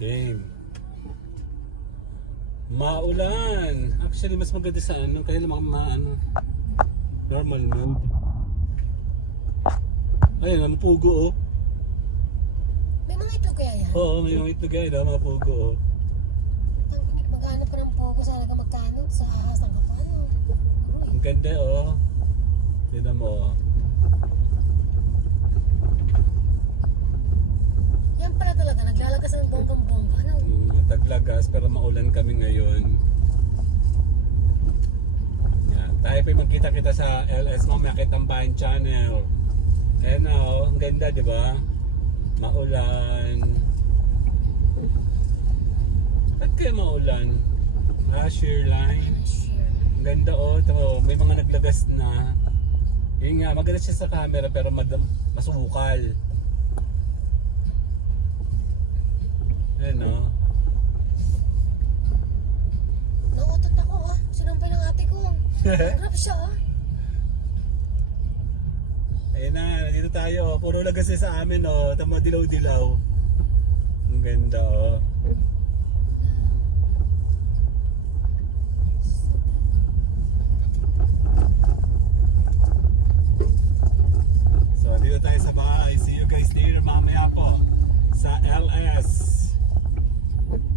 Game. Maulan. Actually, mas maganda sa ano, kaya lang normal mode. Ayun, ang pugo oh. May mga itlog kaya yan? Oo, may mga itlog yan, mga pugo oh. Magkano pa ng pogo, sana ka magkano sa ahas ng kapano. Ang ganda oh. Tignan mo oh. Yan pala talaga, naglalagas ng bonggang-bongga. Ano? Taglagas pero maulan kami ngayon. Yan. Tayo pa magkita-kita sa LS Mamaya Kitambayan Channel. Ayan na oh, ang ganda di ba? Maulan. Ba't kaya maulan? Shear line. Ang ganda oh, ito, oh, may mga naglagas na. Yun nga, maganda siya sa camera pero masukal. Ayan o. Nautot ako ha. Sinampay ng ate ko. Grab siya ha. Ayan na, nandito tayo. Puro lagas sa amin o. Tama dilaw-dilaw. Ang ganda o. So dito tayo sa bahay. See you guys later mamaya po sa LS.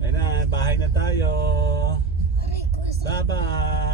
Ayan na, bahay na tayo. Aray ko, Bye-bye.